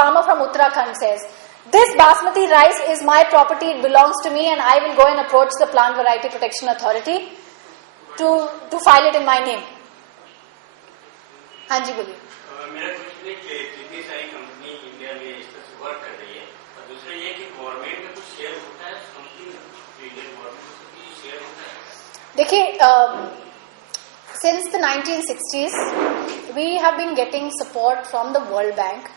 farmer from Uttarakhand says, this basmati rice is my property, it belongs to me, and I will go and approach the Plant Variety Protection Authority to file it in my name. हाँ जी बोलिए. मेरा question है कि कितनी सारी company India में इस पर वर्क कर रही है, और दूसरा ये कि गवर्नमेंट में कुछ शेयर होता है, समथिंग इंडियन गवर्नमेंट को कुछ शेयर होता है. देखिए, since the 1960s, we have been getting support from the World Bank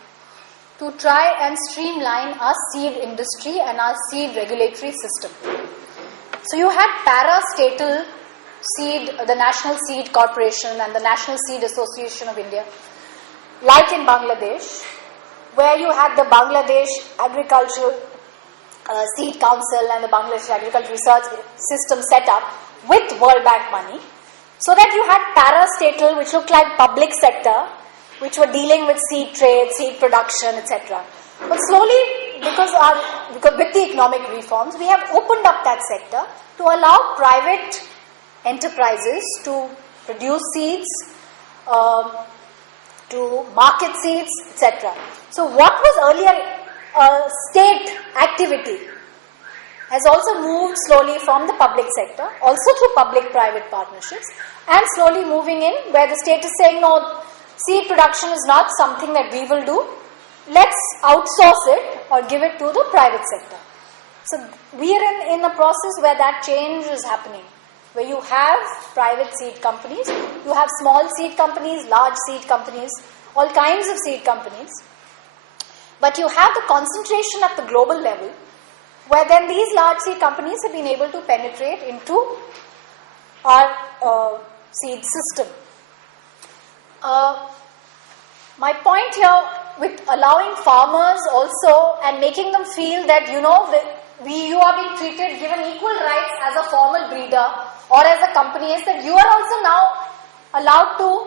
to try and streamline our seed industry and our seed regulatory system. So you had parastatal seed, the National Seed Corporation and the National Seed Association of India, like in Bangladesh, where you had the Bangladesh Agricultural Seed Council and the Bangladesh Agricultural Research System set up with World Bank money, so that you had parastatal, which looked like public sector, which were dealing with seed trade, seed production, etc. But slowly, because with the economic reforms, we have opened up that sector to allow private enterprises to produce seeds, to market seeds, etc. So what was earlier a state activity has also moved slowly from the public sector, also through public-private partnerships, and slowly moving in where the state is saying, no, seed production is not something that we will do, let's outsource it or give it to the private sector. So we are in a process where that change is happening, where you have private seed companies, you have small seed companies, large seed companies, all kinds of seed companies, but you have the concentration at the global level, where then these large seed companies have been able to penetrate into our seed system. My point here with allowing farmers also and making them feel that, you are being treated, given equal rights as a formal breeder or as a company, is that you are also now allowed to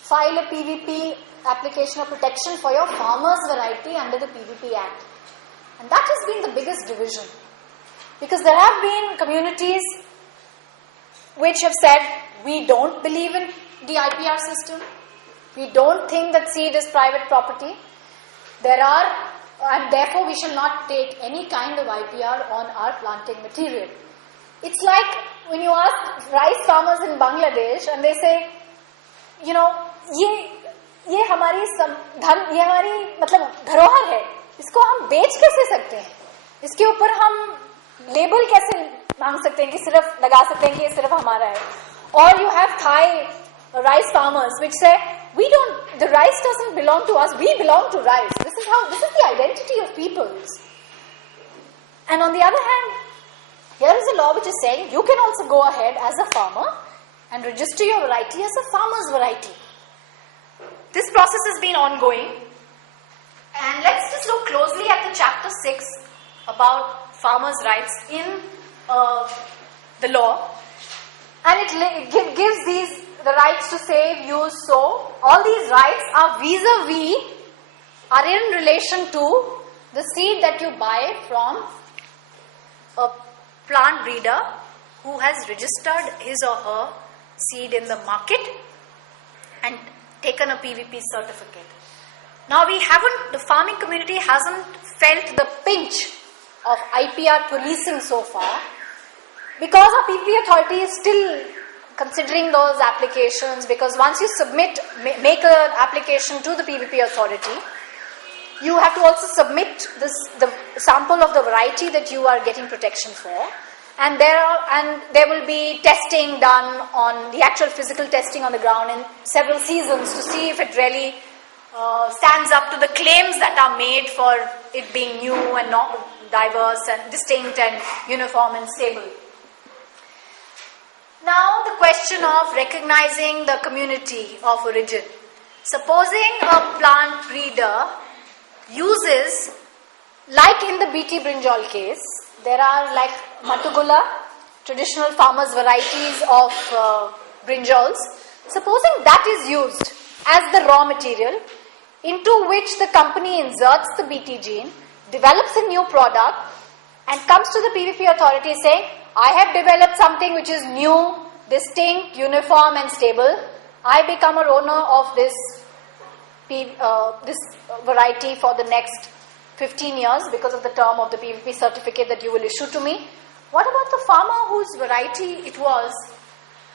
file a PVP application of protection for your farmer's variety under the PVP Act. And that has been the biggest division. Because there have been communities which have said, we don't believe in the IPR system. We don't think that seed is private property. And therefore we shall not take any kind of IPR on our planting material. It's like when you ask rice farmers in Bangladesh and they say, ये हमारी धरोहर है, इसको हम बेच कैसे सकते हैं? इसके ऊपर हम लेबल कैसे मांग सकते हैं कि सिर्फ लगा सकते हैं कि ये सिर्फ हमारा है? Or you have Thai rice farmers which say, the rice doesn't belong to us, we belong to rice. This is the identity of peoples. And on the other hand, here is a law which is saying you can also go ahead as a farmer and register your variety as a farmer's variety. This process has been ongoing. And let's just look closely at the chapter 6 about farmers' rights in the law. And it gives the rights to save, use, sow. All these rights are are in relation to the seed that you buy from a plant breeder who has registered his or her seed in the market and taken a PVP certificate. Now the farming community hasn't felt the pinch of IPR policing so far, because our PVP authority is still considering those applications, because once you make an application to the PVP authority, you have to also submit the sample of the variety that you are getting protection for, and there will be testing done on the actual physical testing on the ground in several seasons to see if it really stands up to the claims that are made for it being new and not diverse and distinct and uniform and stable. Now the question of recognizing the community of origin. Supposing a plant breeder uses, like in the BT brinjal case, there are like Matugula, traditional farmers' varieties of brinjals. Supposing that is used as the raw material into which the company inserts the BT gene, develops a new product and comes to the PVP authority saying, I have developed something which is new, distinct, uniform and stable. I become a owner of this this variety for the next 15 years because of the term of the PVP certificate that you will issue to me. What about the farmer whose variety it was?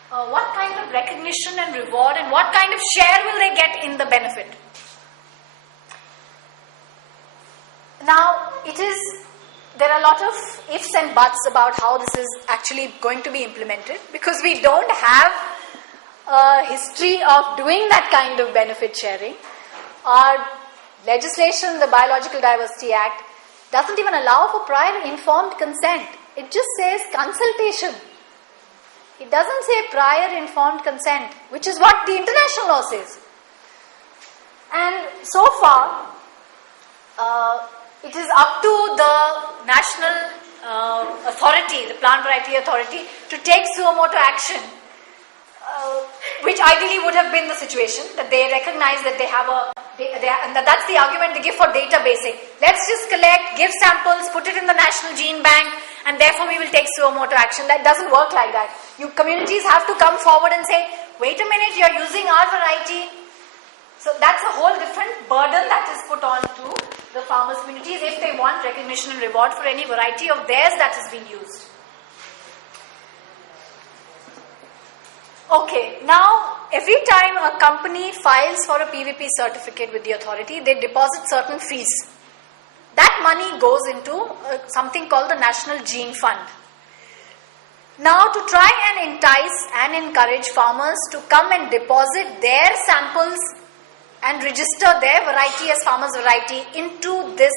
What kind of recognition and reward and what kind of share will they get in the benefit? Now, there are a lot of ifs and buts about how this is actually going to be implemented because we don't have a history of doing that kind of benefit sharing. Our legislation, the Biological Diversity Act, doesn't even allow for prior informed consent. It just says consultation. It doesn't say prior informed consent, which is what the international law says. And so far, it is up to the national authority, the Plant Variety Authority, to take suo motu action, which ideally would have been the situation, that they recognize that they have and that's the argument they give for databasing. Let's just collect, give samples, put it in the National Gene Bank, and therefore we will take suo motu action. That doesn't work like that. You communities have to come forward and say, wait a minute, you're using our variety. So that's a whole different burden that is put on to the farmers' communities if they want recognition and reward for any variety of theirs that has been used. Okay, now every time a company files for a PVP certificate with the authority, they deposit certain fees. That money goes into something called the National Gene Fund. Now, to try and entice and encourage farmers to come and deposit their samples and register their variety as farmers' variety into this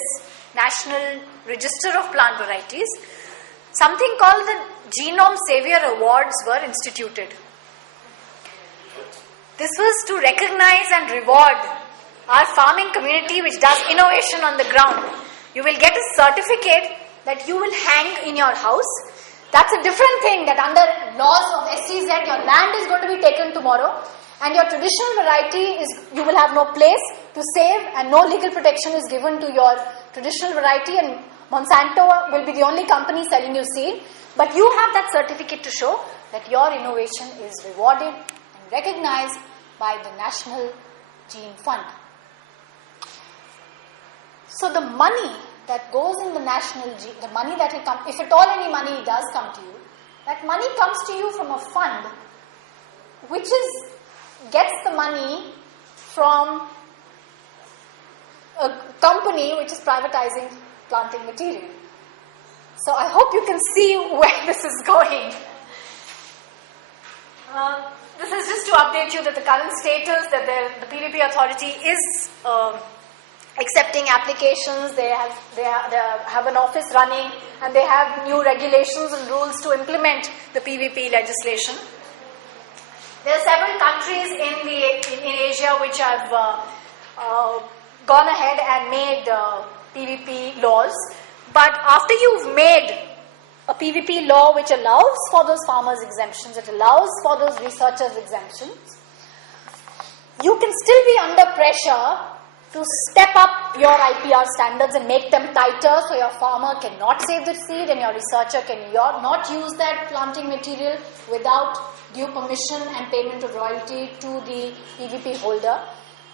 National Register of Plant Varieties, something called the Genome Savior Awards were instituted. This was to recognize and reward our farming community which does innovation on the ground. You will get a certificate that you will hang in your house. That's a different thing, that under laws of SEZ, your land is going to be taken tomorrow and your traditional variety you will have no place to save and no legal protection is given to your traditional variety, and Monsanto will be the only company selling you seed. But you have that certificate to show that your innovation is rewarded and recognized by the National Gene Fund. So the money that goes in the the money that will come, if at all any money does come to you, that money comes to you from a fund which gets the money from a company which is privatizing planting material. So I hope you can see where this is going. This is just to update you that the current status, that the PVP authority is accepting applications. They have an office running, and they have new regulations and rules to implement the PVP legislation. There are several countries in Asia which have gone ahead and made PVP laws. But after you've made a PVP law which allows for those farmers' exemptions, it allows for those researchers' exemptions, you can still be under pressure to step up your IPR standards and make them tighter so your farmer cannot save the seed and your researcher cannot use that planting material without due permission and payment of royalty to the PVP holder.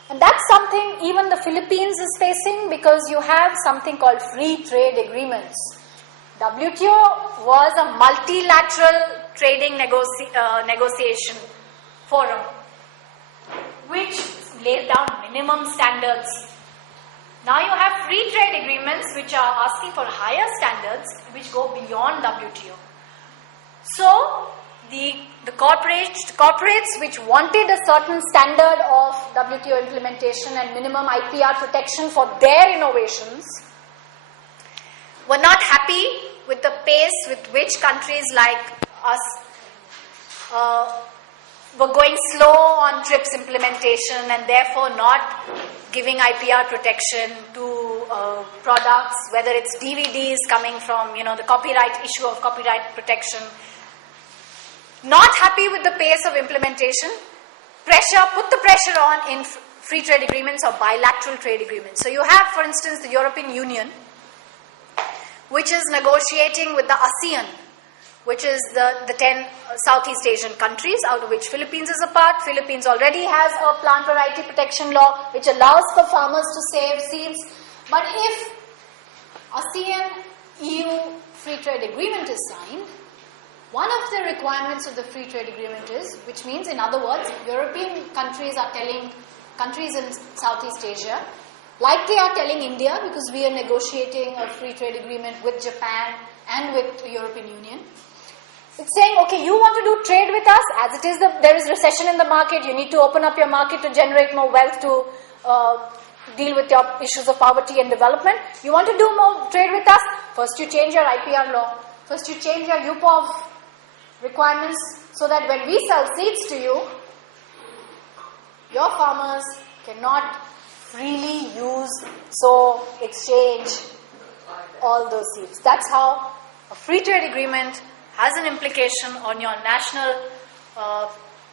And that's something even the Philippines is facing, because you have something called free trade agreements. WTO was a multilateral trading negotiation forum which laid down minimum standards. Now you have free trade agreements which are asking for higher standards which go beyond WTO. So the corporates which wanted a certain standard of WTO implementation and minimum IPR protection for their innovations were not happy with the pace with which countries like us were going slow on TRIPS implementation and therefore not giving IPR protection to products, whether it's DVDs coming from, the copyright issue of copyright protection. Not happy with the pace of implementation, put the pressure on in free trade agreements or bilateral trade agreements. So you have, for instance, the European Union, which is negotiating with the ASEAN which is the 10 Southeast Asian countries, out of which Philippines is a part. Philippines already has a plant variety protection law which allows for farmers to save seeds. But if ASEAN-EU free trade agreement is signed, one of the requirements of the free trade agreement is, which means, in other words, European countries are telling countries in Southeast Asia, like they are telling India, because we are negotiating a free trade agreement with Japan and with the European Union. It's saying, okay, you want to do trade with us, as it is, there is recession in the market, you need to open up your market to generate more wealth to deal with your issues of poverty and development. You want to do more trade with us? First you change your IPR law. First you change your UPOV requirements so that when we sell seeds to you, your farmers cannot freely use, exchange all those seeds. That's how a free trade agreement has an implication on your national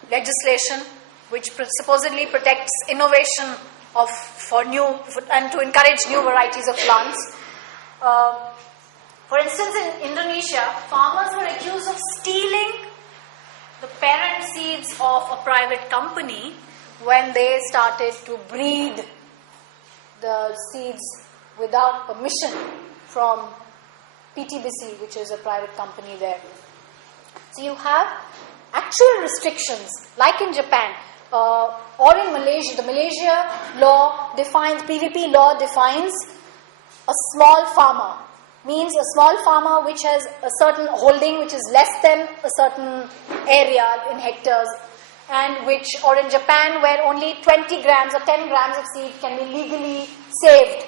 legislation, which supposedly protects innovation and to encourage new varieties of plants. For instance, in Indonesia, farmers were accused of stealing the parent seeds of a private company when they started to breed the seeds without permission from PTBC, which is a private company there. So you have actual restrictions, like in Japan, or in Malaysia. The Malaysia law defines, PVP law defines a small farmer. Means a small farmer which has a certain holding which is less than a certain area in hectares, and which, or in Japan where only 20 grams or 10 grams of seed can be legally saved.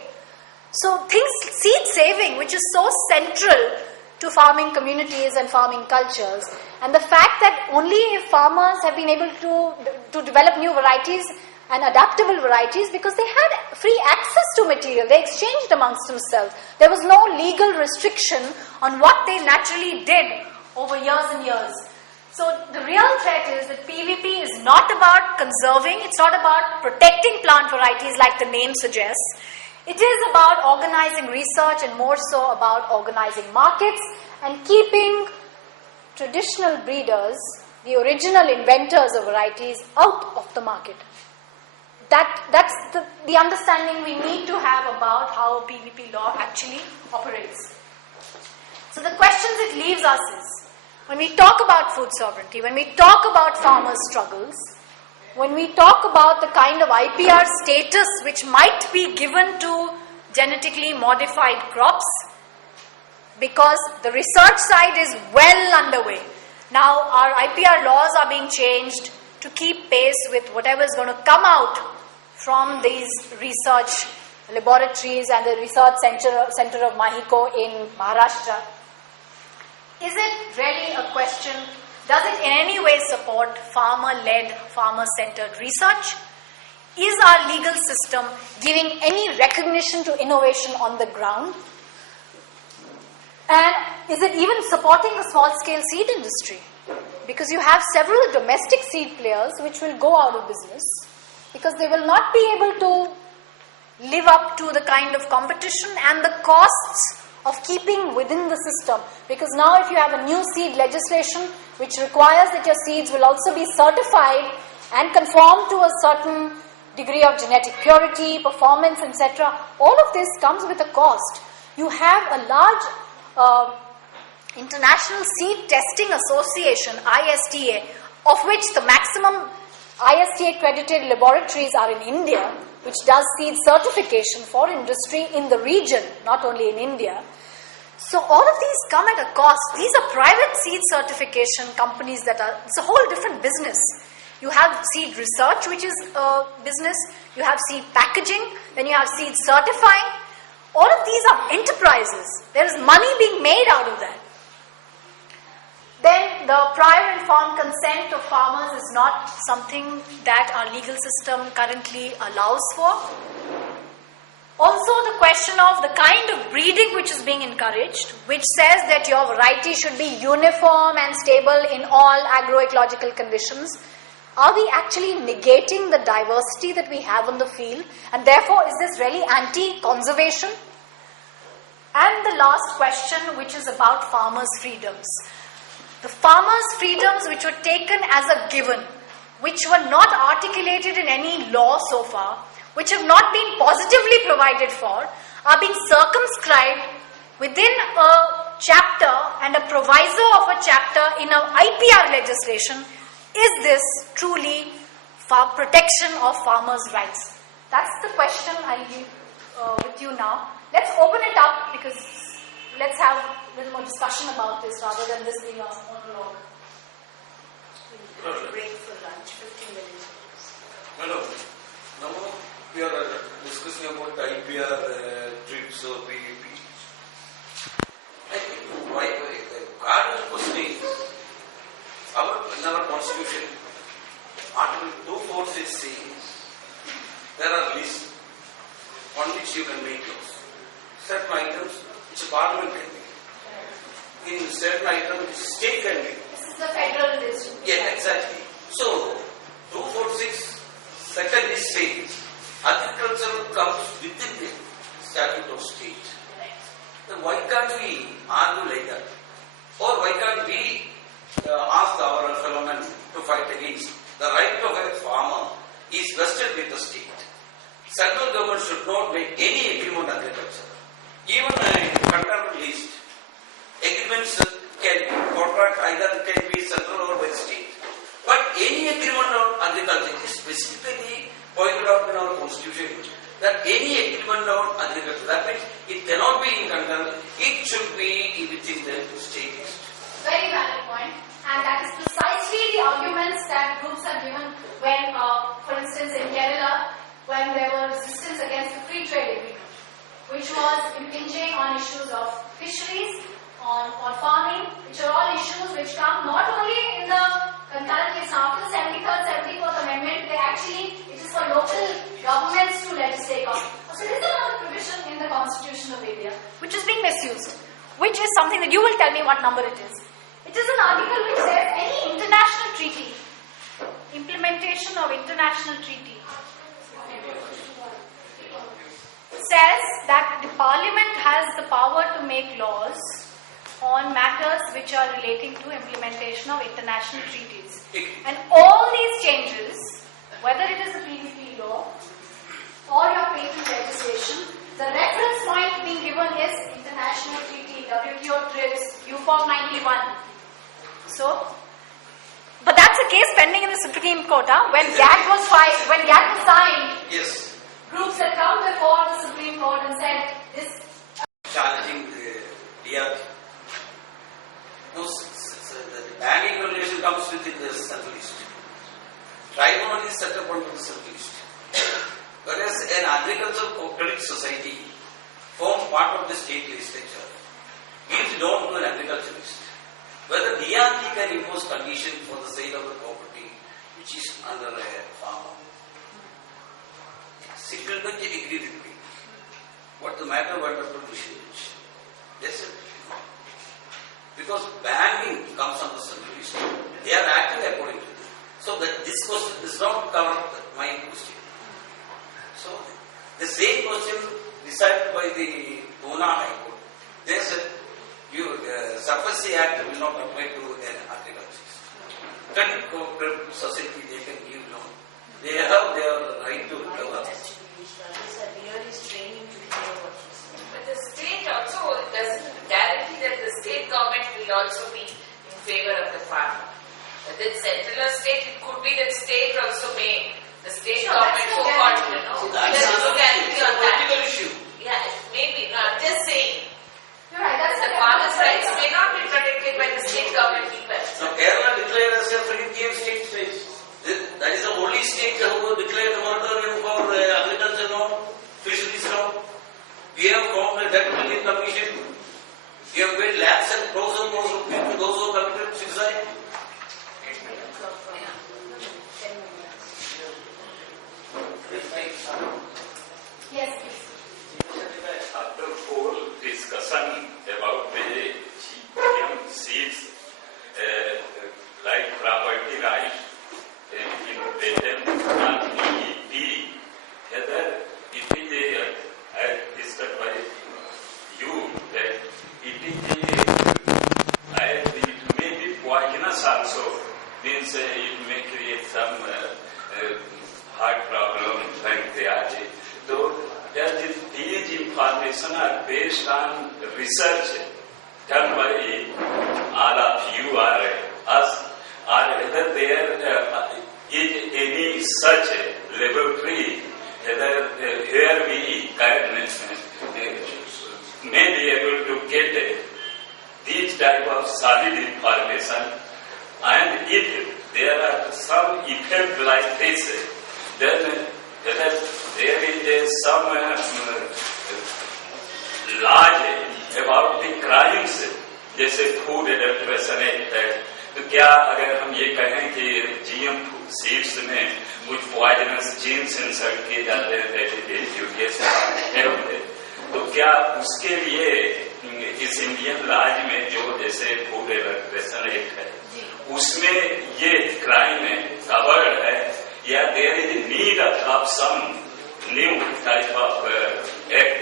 So seed saving, which is so central to farming communities and farming cultures, and the fact that only if farmers have been able to develop new varieties and adaptable varieties, because they had free access to material, they exchanged amongst themselves. There was no legal restriction on what they naturally did over years and years. So the real threat is that PVP is not about conserving, it's not about protecting plant varieties like the name suggests. It is about organizing research and more so about organizing markets and keeping traditional breeders, the original inventors of varieties, out of the market. That's the understanding we need to have about how PVP law actually operates. So the questions it leaves us is, when we talk about food sovereignty, when we talk about farmers' struggles, when we talk about the kind of IPR status which might be given to genetically modified crops, because the research side is well underway. Now our IPR laws are being changed to keep pace with whatever is going to come out from these research laboratories and the research center of Mahiko in Maharashtra. Is it really a question, does it in any way support farmer-led, farmer-centered research? Is our legal system giving any recognition to innovation on the ground? And is it even supporting the small-scale seed industry? Because you have several domestic seed players which will go out of business because they will not be able to live up to the kind of competition and the costs of keeping within the system. Because now if you have a new seed legislation which requires that your seeds will also be certified and conform to a certain degree of genetic purity, performance, etc., all of this comes with a cost. You have a large International Seed Testing Association, ISTA, of which the maximum ISTA accredited laboratories are in India, which does seed certification for industry in the region, not only in India. So all of these come at a cost. These are private seed certification companies it's a whole different business. You have seed research, which is a business. You have seed packaging. Then you have seed certifying. All of these are enterprises. There is money being made out of that. Then the prior informed consent of farmers is not something that our legal system currently allows for. Also the question of the kind of breeding which is being encouraged, which says that your variety should be uniform and stable in all agroecological conditions. Are we actually negating the diversity that we have on the field? And therefore, is this really anti-conservation? And the last question, which is about farmers' freedoms. the farmers' freedoms which were taken as a given, which were not articulated in any law so far, which have not been positively provided for, are being circumscribed within a chapter and a proviso of a chapter in our IPR legislation. Is this truly protection of farmers' rights? That's the question I leave with you now. Let's open it up, because let's have a little more discussion about this rather than this being a monologue. Break for lunch, 15 minutes. Madam, now we are discussing about IPR trips or PVP. I think why the question is, in our constitution, Article 246 says there are lists on which you can make laws. Certain items which Parliament can make. In certain items which state can make. This is the federal list. Yeah, exactly. So, 246 second list says agriculture comes within the statute of state. Then why can't we argue like that? Or why can't we ask our fellow men to fight against the right of a farmer is vested with the state? Central government should not make any agreement on agriculture. Even in contract list, agreements can be contract either can be central or by state. But any agreement on agriculture is specifically pointed out in our constitution that any agreement on agriculture, that means it cannot be in contract, it should be within the state list. Very valid point. And that is precisely the arguments that groups have given when, for instance, in Kerala, when there were resistance against the free trade agreement, which was impinging on issues of fisheries, on farming, which are all issues which come not only in the concurrent case after the 73rd, 74th Amendment, it is for local governments to legislate on. So there is another provision in the Constitution of India which is being misused, which is something that you will tell me what number it is. It is an article which says any international treaty, implementation of international treaty, says that the Parliament has the power to make laws on matters which are relating to implementation of international treaties. And all these changes, whether it is the PVP law or your patent legislation, the reference point being given is international treaty, WTO TRIPS, UFOG 91. So, but that's a case pending in the Supreme Court. When GATT was signed, Yes. Groups had come before the Supreme Court and said this. Challenging the DRT. No, the banking regulation comes within the central list. Tribunal is set up under the central list. Whereas an agricultural cooperative society forms part of the state legislature, gives loan to an agriculturalist. Whether DRT can impose conditions for the sale of the property which is under a farmer. Single bench agreed with me. What the matter went up to division bench? They said no. Because banking comes on the central list. They are acting according to this. So that this question does not cover my question. So the same question decided by the Pune High Court. They said Surface Act will not apply to an agriculturist. Credit cooperative society, they can give loan. They have their right to recover. These are really straining to hear what you say. But the state also doesn't guarantee that the state government will also be in favor of the farmer. Whether it's central or state, it could be that state also may, the state government so-called, there's no guarantee on that. Political issue. Yeah, maybe. No, I'm just saying. You're right, that's The farmers' rights may not be protected by the state government people. Now Kerala declared as a free game state. That is the only state who declared the moratorium for agriculture law, fisheries law. We have formed a debt relief commission. We have paid lakhs and crores of rupees to those who committed suicide. Yes, please. After whole discussion about the research done by all of you or us, or whether there is any such laboratory where we can may be able to get these type of solid information, and if there are some effect like this, then whether there is some laws about the crimes, जैसे food adulteration act है, तो क्या अगर हम ये कहें कि GM seeds में कुछ पॉइजनस जीन्स इंसर्ट किए जाते हैं तो क्या उसके लिए इस इंडियन लॉज में जो जैसे फूड एडल्ट्रेशन एक्ट है उसमें ये क्राइम कवर्ड है, या there is need of some new type of act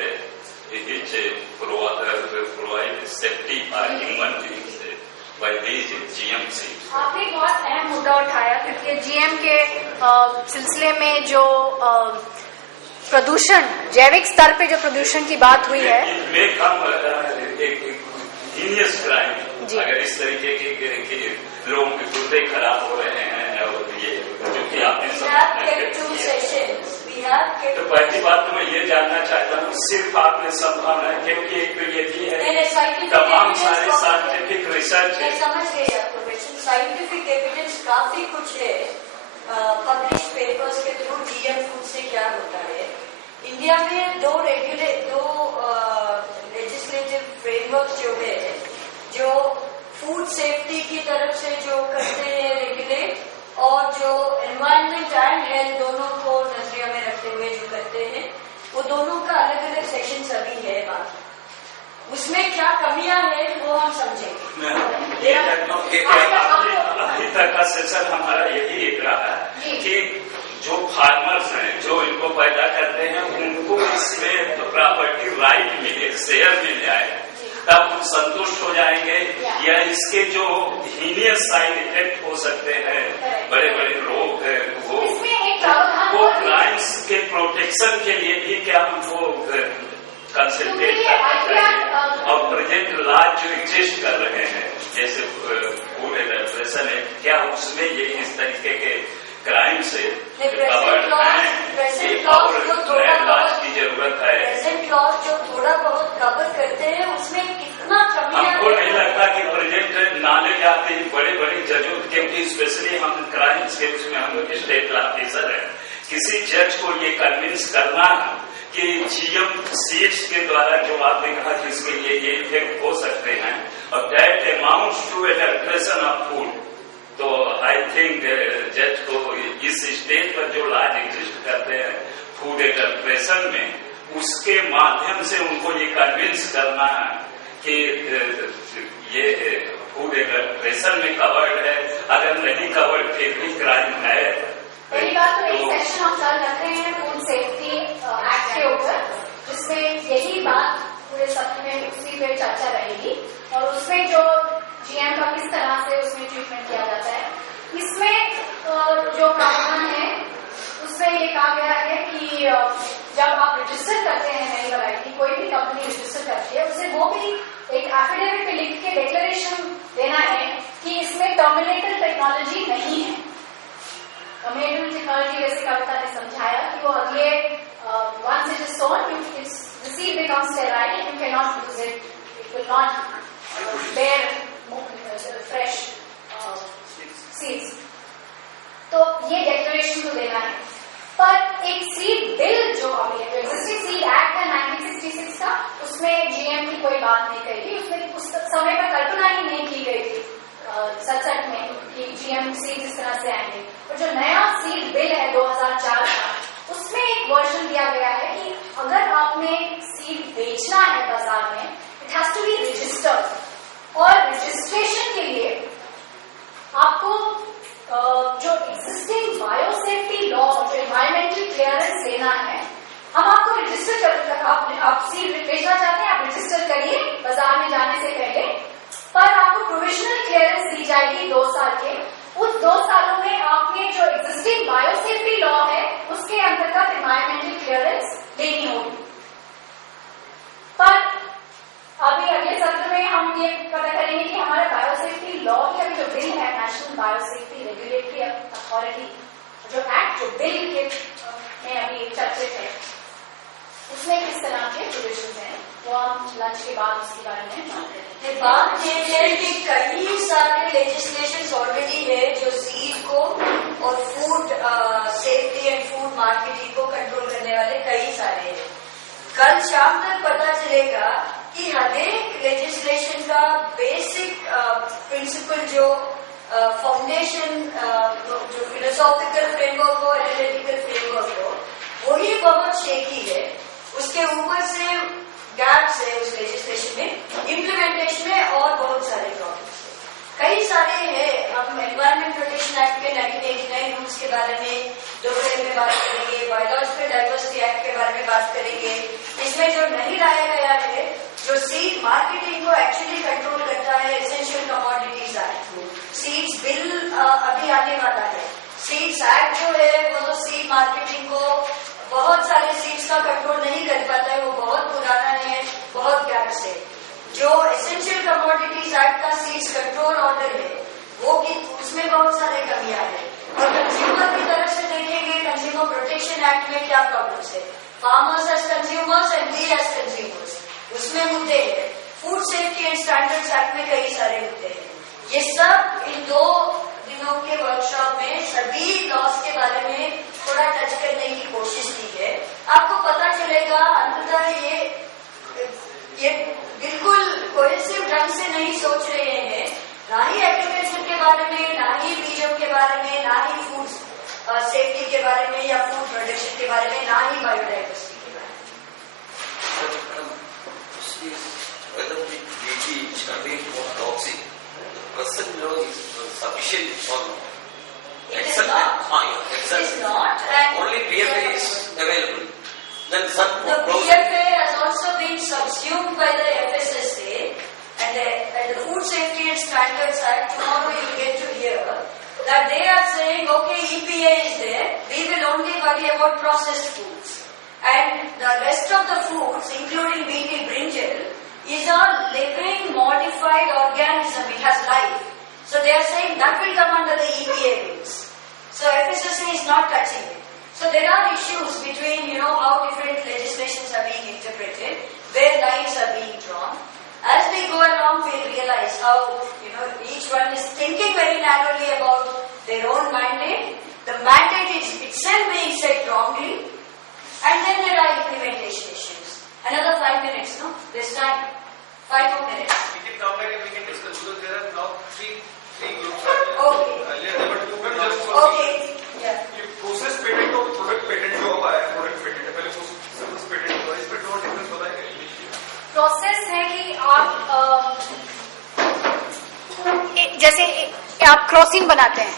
which provide safety for human beings by these GM seeds. आपने बहुत अहम मुद्दा उठाया, क्योंकि जीएम के सिलसिले में जो प्रदूषण, जैविक स्तर पे जो प्रदूषण की बात हुई है, अगर इस तरीके के लोगों के गुर्दे खराब हो रहे हैं और ये जो कि आपने तो पहली बात तो मैं ये जानना चाहता हूँ, सिर्फ आपने संभावना है क्योंकि एक तो ये भी है तमाम सारे साइंटिफिक रिसर्च है। समझ गई आपको क्वेश्चन। साइंटिफिक एविडेंस काफी कुछ है पब्लिश पेपर्स के थ्रू जीएम फूड से क्या होता है। इंडिया में दो लेजिस्लेटिव फ्रेमवर्क जो है, जो फूड सेफ्टी की तरफ से जो करते हैं रेगुलेट, और जो एनवायरनमेंट एंड हेल्थ दोनों को नजरिया में रखते हुए जो करते हैं, वो दोनों का अलग अलग सेक्शन सभी है। बात उसमें क्या कमियां हैं वो हम समझेंगे। अभी तक का सेशन हमारा यही रहा है कि जो फार्मर्स हैं, जो इनको पैदा करते हैं, उनको इसमें तो प्रॉपर्टी राइट मिले, शेयर मिल जाए, तब हम संतुष्ट हो जाएंगे। या इसके जो हीनियस साइड इफेक्ट हो सकते हैं, बड़े बड़े रोग है, वो क्राइम्स के प्रोटेक्शन के लिए भी क्या हमको कंसल्टेट करना चाहिए। और प्रेजेंट लॉज जो एग्जिस्ट कर रहे हैं, जैसे फूड एडल्ट्रेशन है, क्या उसमें ये इस तरीके के क्राइम से कवर्ड है और नए लॉज की जरूरत है। प्रेजेंट लॉज जो थोड़ा बहुत कवर करते हैं उसमें कितना कमियां हमको नहीं लगता कि प्रेजेंट नॉलेज आते हैं बड़े बड़े जजों, क्योंकि स्पेशली हम क्राइम्स के उसमें हम लोग स्टेट लॉ ऑफिसर है, किसी जज को ये कन्विंस करना कि जीएम सीड्स के द्वारा जो आपने कहा कि इसके लिए ये इफेक्ट हो सकते हैं और that amounts to adulteration of food, तो आई थिंक जज को इस स्टेज पर जो लॉज एग्जिस्ट करते हैं फूड एडल्ट्रेशन में, उसके माध्यम से उनको ये कन्विंस करना कि ये फूड एडल्ट्रेशन में कवर्ड है, अगर नहीं कवर्ड फिर भी क्राइम है। पहली बात तो एक सेशन हम कल रख रहे हैं फूड सेफ्टी एक्ट के ऊपर, जिसमें यही बात पूरे सत्र में उसी पे चर्चा रहेगी, और उसमें जो जीएम का किस तरह से उसमें ट्रीटमेंट किया जाता है। इसमें जो प्रावधान है उसमें ये कहा गया है कि जब आप रजिस्टर करते हैं नई वैरायटी, कोई भी कंपनी रजिस्टर करती है, उसे वो भी एक एफिडेविट पे लिख के डिक्लेरेशन देना है कि इसमें टर्मिनेटेड टेक्नोलॉजी नहीं है। टर्मिनेटेड टेक्नोलॉजी जैसे कविता ने समझाया कि वो अगले once it is sown, the seed becomes sterile and you cannot use it. It will not bear fresh seeds. तो ये डेक्लेरेशन तो देना है, पर एक सीड बिल जो अभी है, एग्जिस्टिंग सीड एक्ट है 1966 का, उसमें जीएम की कोई बात नहीं कही थी। उसमें उस समय पर कल्पना ही नहीं की गई थी सचट में कि जीएम सीड इस तरह से आएंगे। और जो नया सीड बिल है 2004 का, उसमें एक वर्जन दिया गया है कि अगर आपने सीड बेचना है बाजार में, it has to be registered, और रजिस्ट्रेशन के लिए आपको जो एग्जिस्टिंग बायोसेफ्टी लॉ, जो एनवायरमेंटल क्लियरेंस लेना है, हम आपको रजिस्टर कर, आप सीड बेचना चाहते हैं, आप रजिस्टर करिए बाजार में जाने से पहले, पर आपको प्रोविजनल क्लियरेंस दी जाएगी 2 साल के। उस 2 सालों में आपने जो एग्जिस्टिंग बायोसेफ्टी लॉ है उसके अंतर्गत एनवायरमेंटल क्लियरेंस लेनी होगी। पर अभी नेशनल बायोसेफ्टी रेगुलेटरी अथॉरिटी जो एक्ट जो बिल के में अभी चर्चित है, उसमें किस तरह के प्रोविजन हैं वो हम लंच के बाद उसके बारे में जानते हैं। बात यह है कि कई सारे लेजिस्लेशन ऑलरेडी है जो सीड को और food safety and food marketing को कंट्रोल करने वाले कई सारे हैं। कल शाम तक पता चलेगा कि हर एक लेजिस्लेशन का बेसिक प्रिंसिपल जो फाउंडेशन जो फिलोसॉफिकल फ्रेमवर्क हो, एनालिटिकल फ्रेमवर्क हो, वही बहुत शेकी है। उसके ऊपर से गैप्स है उस लेजिस्लेशन में, इम्प्लीमेंटेशन में और बहुत सारे प्रॉब्लम्स है। कई सारे हैं। हम एनवायरमेंट प्रोटेक्शन एक्ट के 1989 रूल्स के बारे में दोपहर में बात करेंगे, बायोलॉजिकल डाइवर्सिटी एक्ट के बारे में बात करेंगे। इसमें जो नहीं लाया गया है, जो सीड मार्केटिंग को एक्चुअली कंट्रोल करता है, essential commodities act, seeds bill अभी आने वाला है। सीड्स एक्ट जो है वो तो सीड मार्केटिंग को बहुत सारे सीड्स का कंट्रोल नहीं कर पाता है, वो बहुत पुराना है, बहुत गैप्स है। जो एसेंशियल कमोडिटीज एक्ट का सीड्स कंट्रोल ऑर्डर है वो कि उसमें बहुत सारे कमियां हैं। और कंज्यूमर की तरफ से देखेंगे, कंज्यूमर प्रोटेक्शन एक्ट में क्या प्रॉब्लम्स है, farmers as consumers and we as consumers, उसमें मुद्दे हैं। Food safety and standards act में कई सारे मुद्दे हैं। ये सब इन 2 दिनों के वर्कशॉप में सभी लॉस के बारे में थोड़ा टच करने की कोशिश की है। आपको पता चलेगा अंततः ये बिल्कुल कोहेसिव ढंग से नहीं सोच रहे हैं, ना ही एग्रीकल्चर के बारे में, ना ही बीजों के बारे में, ना ही फूड सेफ्टी के बारे में या फूड प्रोडक्शन के बारे में, ना ही बायोडाइवर्सिटी के बारे में। Whether the duty conveyed for toxic, person law is sufficient or not. It is not. It is not. And only PFA is available. Then some the PFA has also been subsumed by the FSSA and the Food Safety and Standards Act. Tomorrow you will get to hear that they are saying, okay, EPA is there, we will only worry about processed foods. And the rest of the foods, including wheat and brinjal, is a living, modified organism. It has life. So they are saying that will come under the EPA rules. So FSSA is not touching it. So there are issues between, how different legislations are being interpreted, where lines are being drawn. As we go along, we'll realize how, each one is thinking very narrowly about their own mandate. The mandate is itself being set wrongly. And then there are implementation issues. Another 5 minutes, no? This time. 5 more minutes. We can come back and we can discuss because there are now three groups. Okay. Earlier there were 2 groups. Okay. Yeah. ये process patent और product patent जो अब आया है, product patent है, पहले process patent था, इसमें थोड़ा डिफरेंस बताएंगे? प्रोसेस है कि आप जैसे आप क्रॉसिंग बनाते हैं,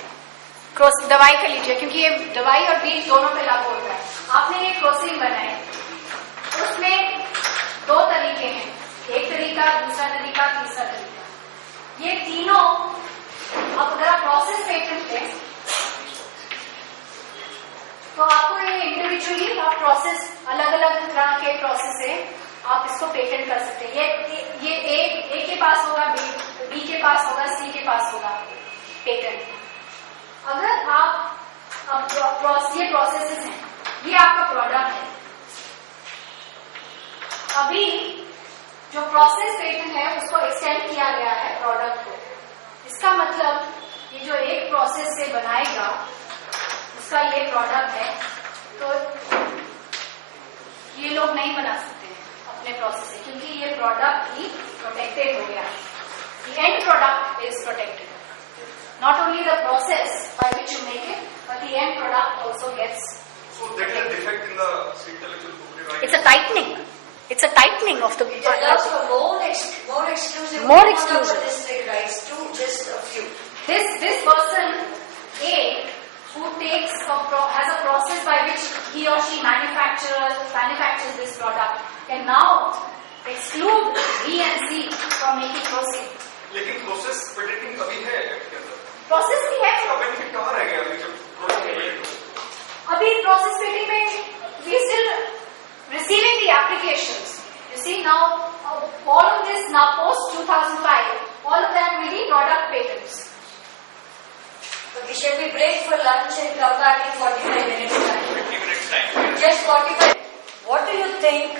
दवाई का लीजिए, क्योंकि ये दवाई और बीज दोनों पे लागू होता है। आपने ये क्रॉसिंग बनाए, उसमें 2 तरीके हैं, एक तरीका, दूसरा तरीका, तीसरा तरीका। ये तीनों अब अगर आप प्रोसेस पेटेंट लें तो आपको ये इंडिविजुअली आप प्रोसेस, अलग अलग तरह के प्रोसेस है, आप इसको पेटेंट कर सकते हैं। ये ए के पास होगा, बी के पास होगा, सी के पास होगा पेटेंट। अगर आप ये प्रोसेसेस हैं, ये आपका प्रोडक्ट है। अभी जो प्रोसेस पेटेंट है उसको एक्सटेंड किया गया है प्रोडक्ट को। इसका मतलब ये जो एक प्रोसेस से बनाएगा उसका ये प्रोडक्ट है, तो ये लोग नहीं बना सकते हैं अपने प्रोसेस से, क्योंकि ये प्रोडक्ट ही प्रोटेक्टेड हो गया है। The end product is protected. Not only the process by which you make it, but the end product also gets. So that is a defect in the intellectual property right. It's a tightening. It's a tightening of the. It allows for more exclusive. More exclusive. Monopolistic rights to just a few. This person A who has a process by which he or she manufactures this product can now exclude B and C from making proceed. लेकिन process patenting अभी है के अंदर। Process भी है। तो benefit कहाँ रह गया अभी जब प्रोडक्ट? अभी प्रोसेस पेटेंटिंग में we still receiving the applications. You see now all of this now post 2005, all of that will be product patents. Shall we break for lunch and come back in 45 minutes time? 50 minutes time. Just 45. What do you think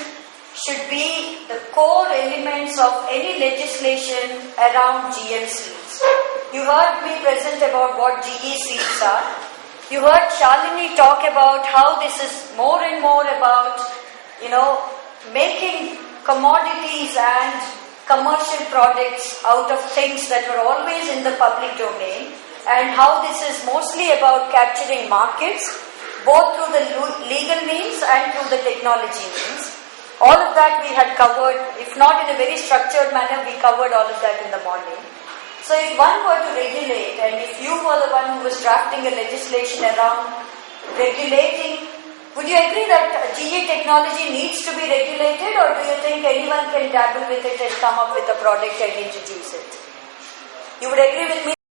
should be the core elements of any legislation around GM seeds? You heard me present about what GE seeds are. You heard Shalini talk about how this is more and more about, making commodities and commercial products out of things that were always in the public domain, and how this is mostly about capturing markets, both through the legal means and through the technology means. All of that we had covered, if not in a very structured manner, we covered all of that in the morning. So if one were to regulate, and if you were the one who was drafting a legislation around regulating, would you agree that GE technology needs to be regulated, or do you think anyone can dabble with it and come up with a product and introduce it? You would agree with me